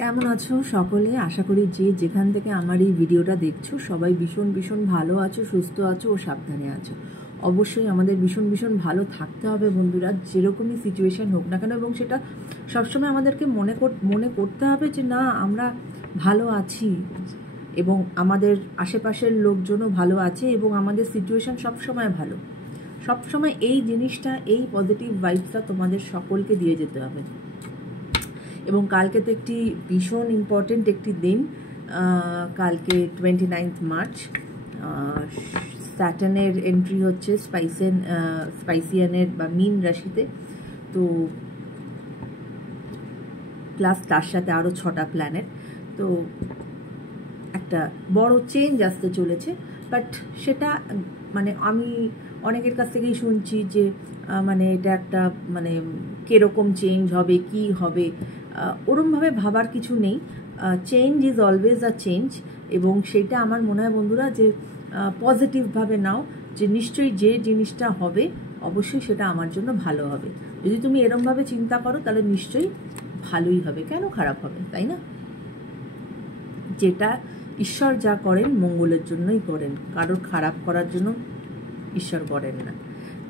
কেমন আছো সকলে? আশা করি যে যেখান থেকে আমার এই ভিডিওটা দেখছো সবাই ভীষণ ভীষণ ভালো আছো, সুস্থ আছো ও সাবধানে আছো। অবশ্যই আমাদের ভীষণ ভীষণ ভালো থাকতে হবে বন্ধুরা, যেরকমই সিচুয়েশন হোক না কেন, এবং সেটা সবসময় আমাদেরকে মনে করতে হবে যে না, আমরা ভালো আছি এবং আমাদের আশেপাশের লোকজনও ভালো আছে এবং আমাদের সিচুয়েশন সবসময় ভালো। সবসময় এই জিনিসটা, এই পজিটিভ ভাইবসটা তোমাদের সকলকে দিয়ে যেতে হবে। এবং কালকে তো একটি ভীষণ ইম্পর্টেন্ট একটি দিন, কালকে 29 মার্চ। স্যাটার্নের এন্ট্রি হচ্ছে স্পাইসিয়ানের বা মীন রাশিতে। তো প্লাস তার সাথে আরও 6টা প্ল্যানেট। তো একটা বড় চেঞ্জ আসতে চলেছে, বাট সেটা মানে আমি অনেকের কাছ থেকেই শুনছি যে মানে এটা একটা মানে কীরকম চেঞ্জ হবে, কি হবে, ওরমভাবে ভাবার কিছু নেই। Change is always a change, এবং সেটা আমার মনে হয় বন্ধুরা যে পজিটিভভাবে নাও, যে নিশ্চয়ই যে জিনিসটা হবে অবশ্যই সেটা আমার জন্য ভালো হবে। যদি তুমি এরমভাবে চিন্তা করো তাহলে নিশ্চয়ই ভালোই হবে, কেন খারাপ হবে, তাই না? যেটা ঈশ্বর যা করেন মঙ্গলের জন্যই করেন, কারোর খারাপ করার জন্য ঈশ্বর করেন না।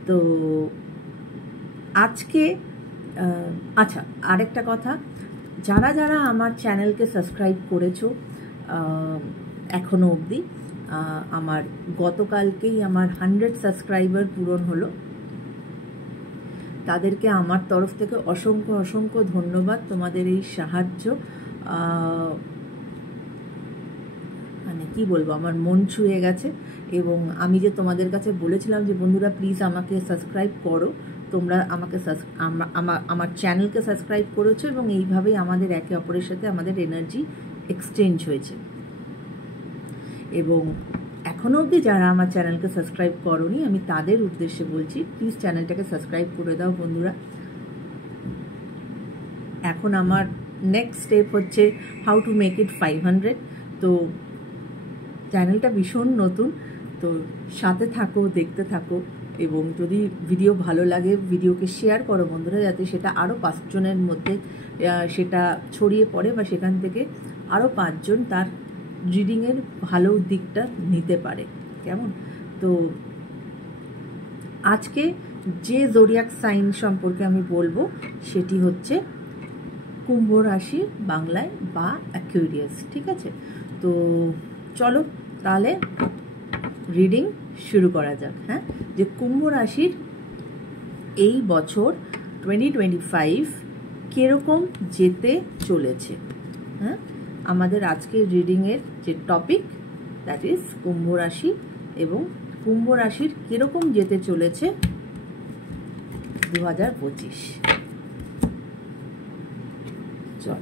তো আজকে আচ্ছা, আরেকটা কথা, যারা যারা আমার চ্যানেলকে সাবস্ক্রাইব করেছো এখনো অবধি, আমার গতকালকেই আমার 100 সাবস্ক্রাইবার পূরণ হলো। তাদেরকে আমার তরফ থেকে অসংখ্য অসংখ্য ধন্যবাদ। তোমাদের এই সাহায্য মানে কি বলবো, আমার মন ছুঁয়ে গেছে। এবং আমি যে তোমাদের কাছে বলেছিলাম যে বন্ধুরা প্লিজ আমাকে সাবস্ক্রাইব করো, তোমরা আমাকে আমার চ্যানেলকে সাবস্ক্রাইব করেছো, এবং এইভাবেই আমাদের একে অপরের সাথে আমাদের এনার্জি এক্সচেঞ্জ হয়েছে। এবং এখনও অবধি যারা আমার চ্যানেলকে সাবস্ক্রাইব করোনি, আমি তাদের উদ্দেশ্যে বলছি প্লিজ চ্যানেলটাকে সাবস্ক্রাইব করে দাও বন্ধুরা। এখন আমার নেক্সট স্টেপ হচ্ছে হাউ টু মেক ইট 500। তো চ্যানেলটা ভীষণ নতুন, তো সাথে থাকো, দেখতে থাকো, এবং যদি ভিডিও ভালো লাগে ভিডিওকে শেয়ার করো বন্ধুরা, যাতে সেটা আরও 5 জনের মধ্যে সেটা ছড়িয়ে পড়ে, বা সেখান থেকে আরও 5 জন তার রিডিংয়ের ভালো দিকটা নিতে পারে। কেমন? তো আজকে যে জোডিয়াক সাইন সম্পর্কে আমি বলবো সেটি হচ্ছে কুম্ভ রাশি, বাংলায় বা অ্যাকুয়ারিয়াস। ঠিক আছে, তো চলো তাহলে রিডিং শুরু করা যাক। হ্যাঁ, যে কুম্ভ রাশির এই বছর 2025 কীরকম যেতে চলেছে। হ্যাঁ, আমাদের আজকের রিডিংয়ের যে টপিক দ্যাট ইজ কুম্ভ রাশি, এবং কুম্ভ রাশির কীরকম যেতে চলেছে 2025। চল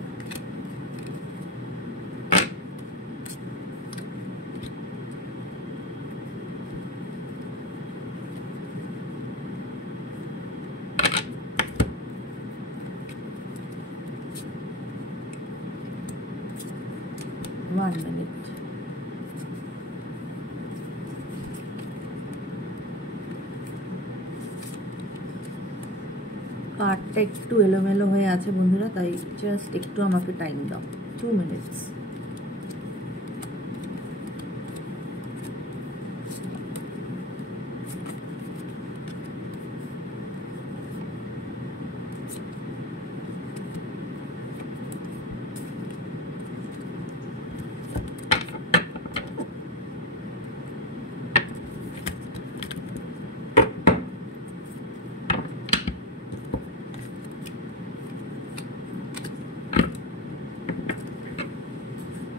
one minute। কার্ডটা একটু এলোমেলো হয়ে আছে বন্ধুরা, তাই জাস্ট একটু আমাকে টাইম দাও, 2 minutes।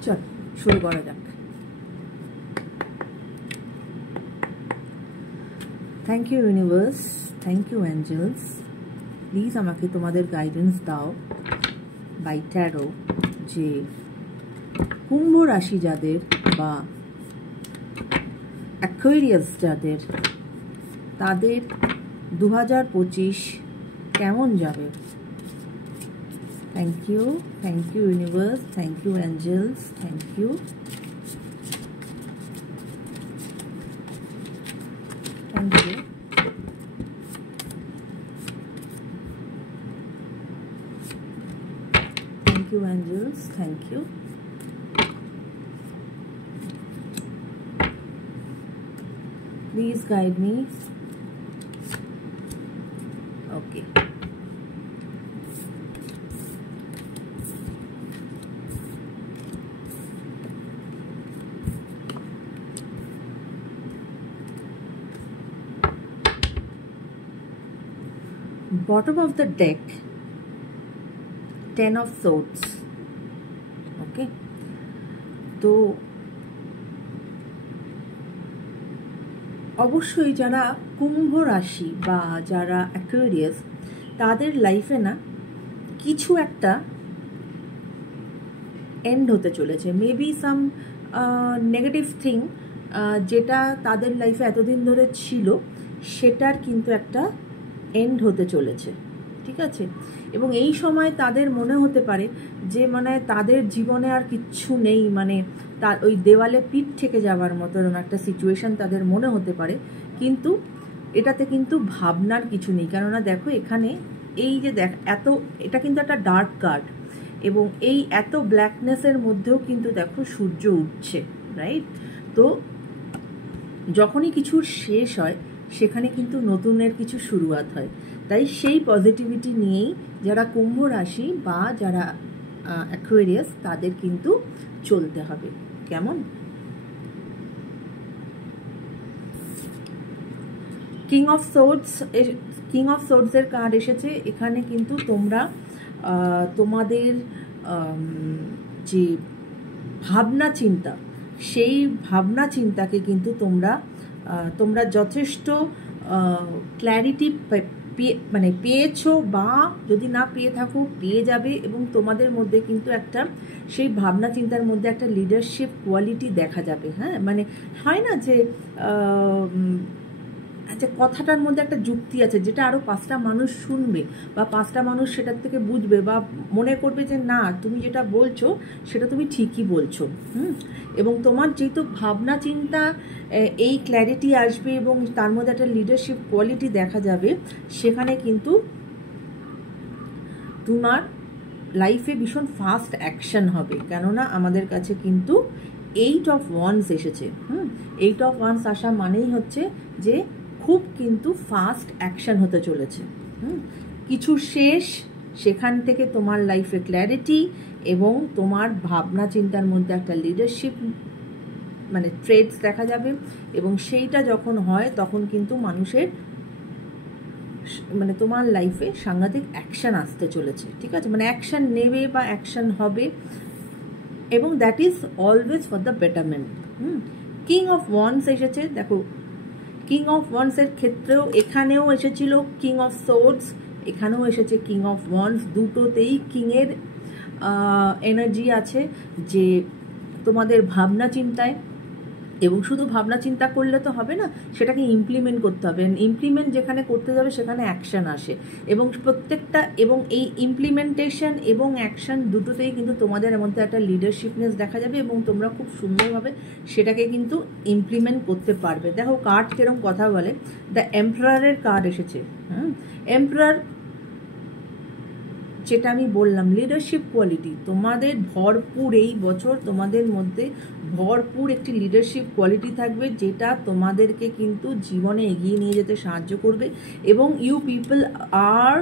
চল শুরু করা যাক। Thank you universe, thank you angels, please আমাকে তোমাদের গাইডেন্স দাও বাই ট্যারো, যে কুম্ভ রাশি যাদের বা অ্যাকুয়ারিয়াস যাদের, তাদের 2025 কেমন যাবে। Thank you universe, thank you angels, thank you. Thank you. Thank you angels, thank you. Please guide me. Okay. Bottom of the deck, 10 of swords. Okay, তো অবশ্যই যারা কুম্ভ রাশি বা যারা অ্যাকুয়ারিয়াস, তাদের লাইফে না কিছু একটা এন্ড হতে চলেছে। মেবি সাম নেগেটিভ থিং যেটা তাদের লাইফে এতদিন ধরে ছিল, সেটার কিন্তু একটা এন্ড হতে চলেছে, ঠিক আছে। এবং এই সময় তাদের মনে হতে পারে যে মানে তাদের জীবনে আর কিচ্ছু নেই, মানে তার ওই দেওয়ালে পিঠ থেকে যাওয়ার মতো এরকম একটা সিচুয়েশন তাদের মনে হতে পারে। কিন্তু এটাতে কিন্তু ভাবনার কিছু নেই, কেননা দেখো এখানে এই যে এত, এটা কিন্তু একটা ডার্ক কার্ড, এবং এই এত ব্ল্যাকনেসের মধ্যেও কিন্তু দেখো সূর্য উঠছে, রাইট। তো যখনই কিছুর শেষ হয় সেখানে কিন্তু নতুনের কিছু শুরুয়াত হয়। তাই সেই পজিটিভিটি নিয়েই যারা কুম্ভ রাশি বা যারা অ্যাকুয়ারিয়াস, তাদের কিন্তু চলতে হবে। কেমন? কিং অফ সোর্ডসের কার্ড এসেছে এখানে। কিন্তু তোমরা তোমাদের যে ভাবনা চিন্তা, সেই ভাবনা চিন্তাকে কিন্তু তোমরা যথেষ্ট ক্ল্যারিটি মানে পেয়েছো, বা যদি না পেয়ে থাকো পেয়ে যাবে। এবং তোমাদের মধ্যে কিন্তু একটা সেই ভাবনা চিন্তার মধ্যে একটা লিডারশিপ কোয়ালিটি দেখা যাবে। হ্যাঁ, মানে হয় না যে কথাটার মধ্যে একটা যুক্তি আছে, যেটা আরও 5টা মানুষ শুনবে বা 5টা মানুষ সেটার থেকে বুঝবে বা মনে করবে যে না, তুমি যেটা বলছো সেটা তুমি ঠিকই বলছো। এবং তোমার যেহেতু ভাবনা চিন্তা, এই ক্ল্যারিটি আসবে এবং তার মধ্যে একটা লিডারশিপ কোয়ালিটি দেখা যাবে, সেখানে কিন্তু তোমার লাইফে ভীষণ ফাস্ট অ্যাকশন হবে। কেননা আমাদের কাছে কিন্তু 8 অফ ওয়ান্স এসেছে। 8 অফ ওয়ান্স আসা মানেই হচ্ছে যে খুব কিন্তু ফাস্ট অ্যাকশন হতে চলেছে। কিছু শেষ, সেখান থেকে তোমার লাইফে ক্ল্যারিটি এবং তোমার ভাবনা চিন্তার মধ্যে একটা লিডারশিপ মানে ট্রেডস দেখা যাবে। এবং সেইটা যখন হয় তখন কিন্তু মানুষের মানে তোমার লাইফে সাংঘাতিক অ্যাকশন আসতে চলেছে, ঠিক আছে। মানে অ্যাকশন নেবে বা অ্যাকশন হবে, এবং that is always for the betterment. King of wands এসেছে। দেখো কিং অফ ওয়ান্সের ক্ষেত্রেও এখানেও এসেছিল কিং অফ সোর্ডস, এখানেও এসেছে কিং অফ ওয়ান্স। দুটোতেই কিংয়ের এনার্জি আছে, যে তোমাদের ভাবনা চিন্তায়, এবং শুধু ভাবনা চিন্তা করলে তো হবে না, সেটাকে ইমপ্লিমেন্ট করতে হবে। ইমপ্লিমেন্ট যেখানে করতে যাবে সেখানে অ্যাকশন আসে, এবং প্রত্যেকটা, এবং এই ইমপ্লিমেন্টেশন এবং অ্যাকশন দুটোতেই কিন্তু তোমাদের মধ্যে একটা লিডারশিপনেস দেখা যাবে, এবং তোমরা খুব সুন্দরভাবে সেটাকে কিন্তু ইমপ্লিমেন্ট করতে পারবে। দেখো কার্ড কিরকম কথা বলে। দ্য এম্পারারের কার্ড এসেছে। এম্পারার, যেটা আমি বললাম লিডারশিপ কোয়ালিটি তোমাদের ভরপুর, এই বছর তোমাদের মধ্যে ভরপুর একটি লিডারশিপ কোয়ালিটি থাকবে, যেটা তোমাদেরকে কিন্তু জীবনে এগিয়ে নিয়ে যেতে সাহায্য করবে। এবং you people are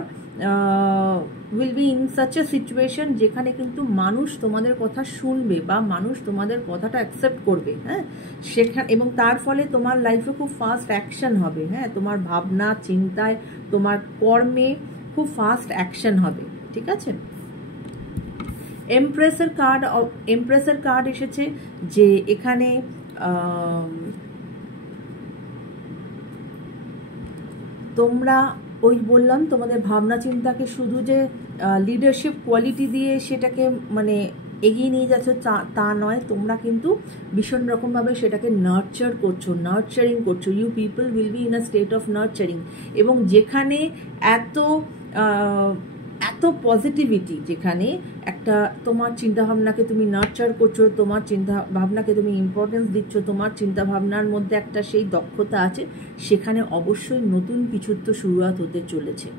will be in such a situation যেখানে কিন্তু মানুষ তোমাদের কথা শুনবে বা মানুষ তোমাদের কথাটা অ্যাকসেপ্ট করবে। হ্যাঁ, সেখানে, এবং তার ফলে তোমার লাইফে খুব ফাস্ট অ্যাকশন হবে। হ্যাঁ, তোমার ভাবনা চিন্তায়, তোমার কর্মে খুব ফাস্ট অ্যাকশন হবে, ঠিক আছে। এমপ্রেসের কার্ড এসেছে, যে এখানে তোমরা ওই বললাম তোমাদের ভাবনা চিন্তাকে শুধু যে লিডারশিপ কোয়ালিটি দিয়ে সেটাকে মানে এগিয়ে নিয়ে যাচ্ছ তা নয়, তোমরা কিন্তু ভীষণ রকমভাবে সেটাকে নার্চারিং করছো। You people will be in a state of nurturing. এবং যেখানে এত এত পজিটিভিটি, যেখানে একটা তোমার চিন্তাভাবনাকে তুমি নার্চার করছো, তোমার চিন্তাভাবনাকে তুমি ইম্পর্টেন্স দিচ্ছ, তোমার চিন্তাভাবনার মধ্যে একটা সেই দক্ষতা আছে, সেখানে অবশ্যই নতুন কিছুর তো শুরুয়াত হতে চলেছে।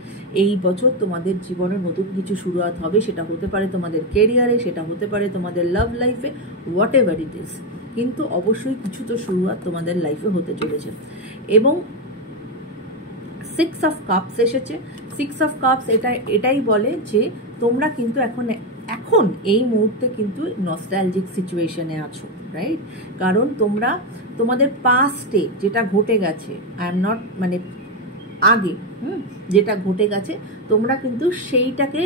এই বছর তোমাদের জীবনে নতুন কিছু শুরুয়াত হবে, সেটা হতে পারে তোমাদের কেরিয়ারে, সেটা হতে পারে তোমাদের লাভ লাইফে, হোয়াট এভার ইট ইজ, কিন্তু অবশ্যই কিছু তো শুরুয়াত তোমাদের লাইফে হতে চলেছে। এবং 6 অফ কাপস এসেছে। 6 অফ কাপস এটাই বলে যে তোমরা কিন্তু এখন এই মুহূর্তে কিন্তু নস্টালজিক সিচুয়েশনে আছো, রাইট? কারণ তোমরা তোমাদের পাস্টে যেটা ঘটে গেছে, আই এম নট মানে আগে যেটা ঘটে গেছে, তোমরা কিন্তু সেইটাকে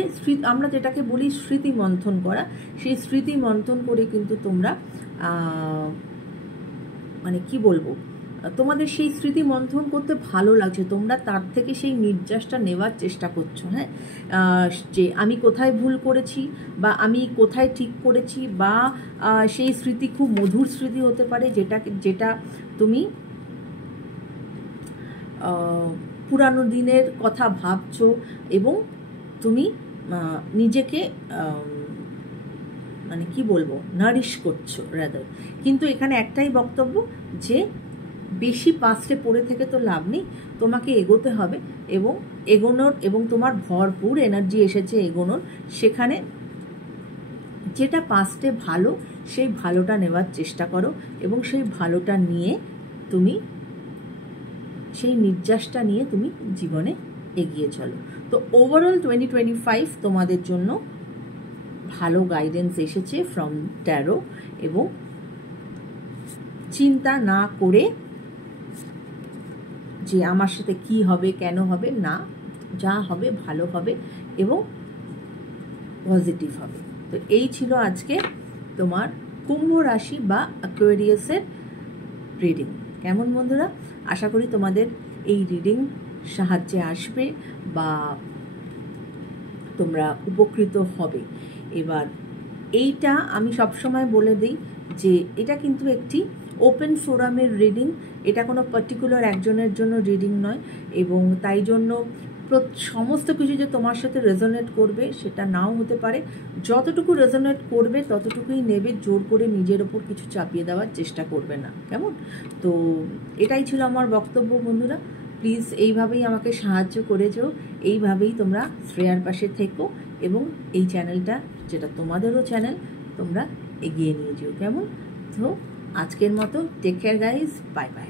আমরা যেটাকে বলি স্মৃতি মন্থন করা, সেই স্মৃতি মন্থন করে কিন্তু তোমরা মানে কি বলবো, তোমাদের সেই স্মৃতি মন্থন করতে ভালো লাগছে, তোমরা তার থেকে সেই নির্যাসটা নেওয়ার চেষ্টা করছো। হ্যাঁ, যে আমি কোথায় ভুল করেছি বা আমি কোথায় ঠিক করেছি, বা সেই স্মৃতি খুব মধুর স্মৃতি হতে পারে, যেটা তুমি পুরানো দিনের কথা ভাবছো এবং তুমি নিজেকে মানে কি বলবো, নারিশ করছো রাদার। কিন্তু এখানে একটাই বক্তব্য যে বেশি পাস্টে পড়ে থেকে তো লাভ নেই, তোমাকে এগোতে হবে এবং এগোনোর, এবং তোমার ভরপুর এনার্জি এসেছে এগোনোর। সেখানে যেটা পাস্টে ভালো, সেই ভালোটা নেওয়ার চেষ্টা করো এবং সেই ভালোটা নিয়ে তুমি, সেই নির্যাসটা নিয়ে তুমি জীবনে এগিয়ে চলো। তো ওভারঅল 2025 তোমাদের জন্য ভালো গাইডেন্স এসেছে ফ্রম ট্যারো, এবং চিন্তা না করে যে আমার সাথে কি হবে, কেন হবে, না, যা হবে ভালো হবে এবং পজিটিভ হবে। তো এই ছিল আজকে তোমার কুম্ভ রাশি বা অ্যাকোয়ারিয়াসের রিডিং। কেমন বন্ধুরা? আশা করি তোমাদের এই রিডিং সাহায্যে আসবে বা তোমরা উপকৃত হবে। এবার এইটা আমি সবসময় বলে দিই যে এটা কিন্তু একটি ওপেন ফোরামের রিডিং, এটা কোনো পার্টিকুলার একজনের জন্য রিডিং নয়, এবং তাই জন্য সমস্ত কিছু যে তোমার সাথে রেজোনেট করবে সেটা নাও হতে পারে। যতটুকু রেজোনেট করবে ততটুকুই নেবে, জোর করে নিজের ওপর কিছু চাপিয়ে দেওয়ার চেষ্টা করবে না, কেমন? তো এটাই ছিল আমার বক্তব্য বন্ধুরা। প্লিজ এইভাবেই আমাকে সাহায্য করে যেও, এইভাবেই তোমরা শ্রেয়ার পাশে থেকো এবং এই চ্যানেলটা, যেটা তোমাদেরও চ্যানেল, তোমরা এগিয়ে নিয়ে যেও, কেমন? তো আজকের মতো take care guys, bye by.